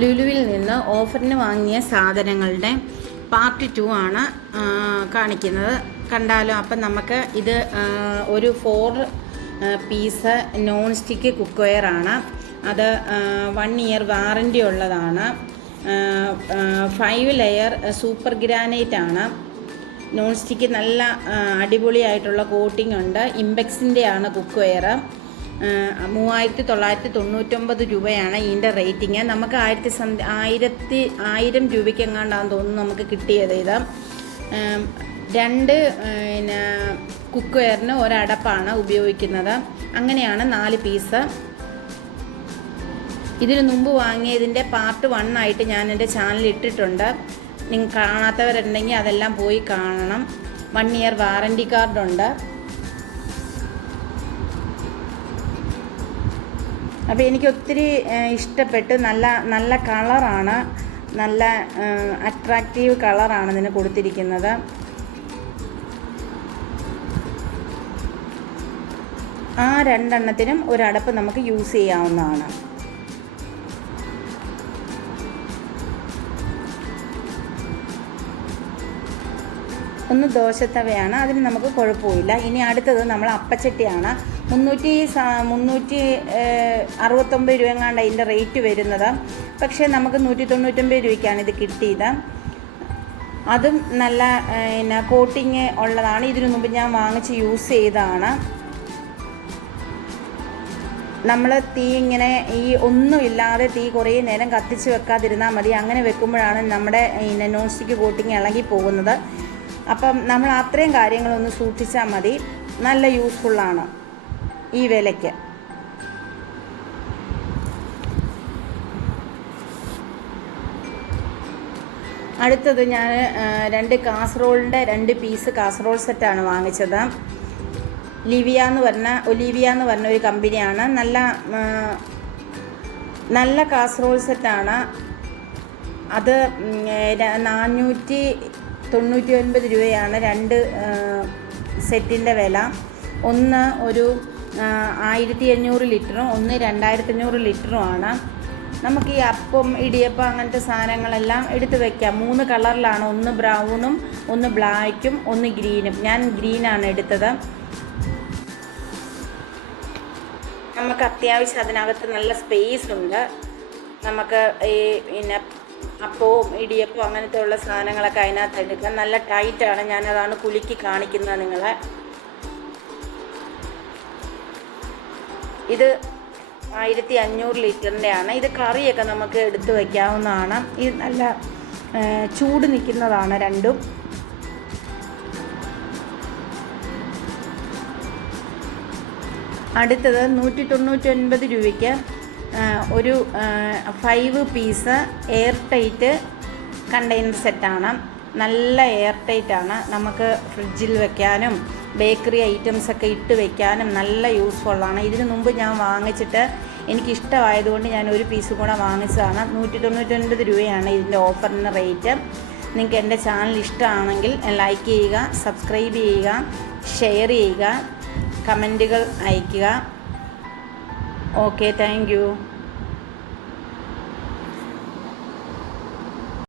ലുലുവിൽ നിന്ന് ഓഫറിന് വാങ്ങിയ സാധനങ്ങളുടെ പാർട്ട് 2 ആണ് കാണിക്കുന്നത്. കണ്ടാലോ? അപ്പം നമുക്ക് ഇത് ഒരു 4 പീസ് നോൺ സ്റ്റിക്ക് കുക്ക്വെയർ ആണ്. അത് 1 ഇയർ വാറൻറ്റി ഉള്ളതാണ്. 5 ലെയർ സൂപ്പർ ഗ്രാനൈറ്റ് ആണ്. നോൺ സ്റ്റിക്ക് നല്ല അടിപൊളിയായിട്ടുള്ള കോട്ടിംഗ് ഉണ്ട്. ഇംപെക്സിൻ്റെ ആണ് കുക്ക്വെയർ. 3999 രൂപയാണ് ഇതിൻ്റെ റേറ്റിംഗ്. നമുക്ക് 1000 രൂപയ്ക്ക് എങ്ങാണ്ടാന്ന് തോന്നുന്നു നമുക്ക് കിട്ടിയത്. ഇത് 2 കുക്ക്വെയറിന് ഒരടപ്പാണ് ഉപയോഗിക്കുന്നത്. അങ്ങനെയാണ് 4 പീസ്. ഇതിനു മുമ്പ് വാങ്ങിയതിൻ്റെ പാർട്ട് 1 ആയിട്ട് ഞാൻ എൻ്റെ ചാനൽ ഇട്ടിട്ടുണ്ട്. നിങ്ങൾ കാണാത്തവരുണ്ടെങ്കിൽ അതെല്ലാം പോയി കാണണം. 1 ഇയർ വാറൻറ്റി കാർഡുണ്ട്. അപ്പോൾ എനിക്ക് ഒത്തിരി ഇഷ്ടപ്പെട്ടു. നല്ല കളറാണ്, നല്ല അട്രാക്റ്റീവ് കളറാണ് ഇതിന് കൊടുത്തിരിക്കുന്നത്. ആ 2 എണ്ണത്തിനും ഒരടപ്പ് നമുക്ക് യൂസ് ചെയ്യാവുന്നതാണ്. ഒന്ന് ദോശത്തവയാണ്, അതിന് നമുക്ക് കുഴപ്പമില്ല. ഇനി അടുത്തത് നമ്മൾ അപ്പച്ചട്ടിയാണ്. 369 രൂപ എങ്ങാണ്ട് അതിൻ്റെ റേറ്റ് വരുന്നത്. പക്ഷേ നമുക്ക് 199 രൂപയ്ക്കാണ് ഇത് കിട്ടിയത്. അതും നല്ല കോട്ടിങ് ഉള്ളതാണ്. ഇതിനു മുമ്പ് ഞാൻ വാങ്ങിച്ച് യൂസ് ചെയ്തതാണ്. നമ്മൾ തീ ഇങ്ങനെ ഒന്നുമില്ലാതെ തീ കുറേ നേരം കത്തിച്ച് വെക്കാതിരുന്നാൽ മതി. അങ്ങനെ വെക്കുമ്പോഴാണ് നമ്മുടെ നോൺ സ്റ്റിക്ക് കോട്ടിങ് ഇളകി പോകുന്നത്. അപ്പം നമ്മൾ അത്രയും കാര്യങ്ങളൊന്ന് സൂക്ഷിച്ചാൽ മതി. നല്ല യൂസ്ഫുള്ളാണ് ഈ വിലയ്ക്ക്. അടുത്തത് ഞാൻ 2 കാസറോളിൻ്റെ 2 പീസ് കാസറോൾ സെറ്റാണ് വാങ്ങിച്ചത്. ഒലീവിയ എന്ന് പറഞ്ഞ ഒരു കമ്പനിയാണ്. നല്ല കാസറോൾ സെറ്റാണ്. അത് 499 രൂപയാണ് 2 സെറ്റിൻ്റെ വില. ഒന്ന് ഒരു 1500 ലിറ്ററും ഒന്ന് 2500 ലിറ്ററുമാണ്. നമുക്ക് ഈ അപ്പം, ഇടിയപ്പം അങ്ങനത്തെ സാധനങ്ങളെല്ലാം എടുത്ത് വയ്ക്കാം. 3 കളറിലാണ്. ഒന്ന് ബ്രൗണും ഒന്ന് ബ്ലാക്കും ഒന്ന് ഗ്രീനും. ഞാൻ ഗ്രീനാണ് എടുത്തത്. നമുക്ക് അത്യാവശ്യം അതിനകത്ത് നല്ല സ്പേസ് ഉണ്ട്. നമുക്ക് ഈ അപ്പവും ഇടിയപ്പവും അങ്ങനത്തെ ഉള്ള സാധനങ്ങളൊക്കെ അതിനകത്ത് എടുക്കാം. നല്ല ടൈറ്റാണ്. ഞാനതാണ് കുലുക്കി കാണിക്കുന്നത് നിങ്ങളെ. ഇത് 1500 ലിറ്ററിൻ്റെ ആണ്. ഇത് കറിയൊക്കെ നമുക്ക് എടുത്ത് വയ്ക്കാവുന്നതാണ്. ഇത് നല്ല ചൂട് നിൽക്കുന്നതാണ് രണ്ടും. അടുത്തത് 199 രൂപയ്ക്ക് ഒരു 5 പീസ് എയർ ടൈറ്റ് കണ്ടെയ്നർ സെറ്റാണ്. നല്ല എയർ ടൈറ്റാണ്. നമുക്ക് ഫ്രിഡ്ജിൽ വെക്കാനും ബേക്കറി ഐറ്റംസൊക്കെ ഇട്ട് വെക്കാനും നല്ല യൂസ്ഫുള്ളാണ്. ഇതിനു മുമ്പ് ഞാൻ വാങ്ങിച്ചിട്ട് എനിക്കിഷ്ടമായതുകൊണ്ട് ഞാൻ ഒരു പീസ് കൂടെ വാങ്ങിച്ചതാണ്. 199 രൂപയാണ് ഇതിൻ്റെ ഓഫറിന് റേറ്റ്. നിങ്ങൾക്ക് എൻ്റെ ചാനൽ ഇഷ്ടമാണെങ്കിൽ ലൈക്ക് ചെയ്യുക, സബ്സ്ക്രൈബ് ചെയ്യുക, ഷെയർ ചെയ്യുക, കമൻറ്റുകൾ അയയ്ക്കുക. Okay, thank you.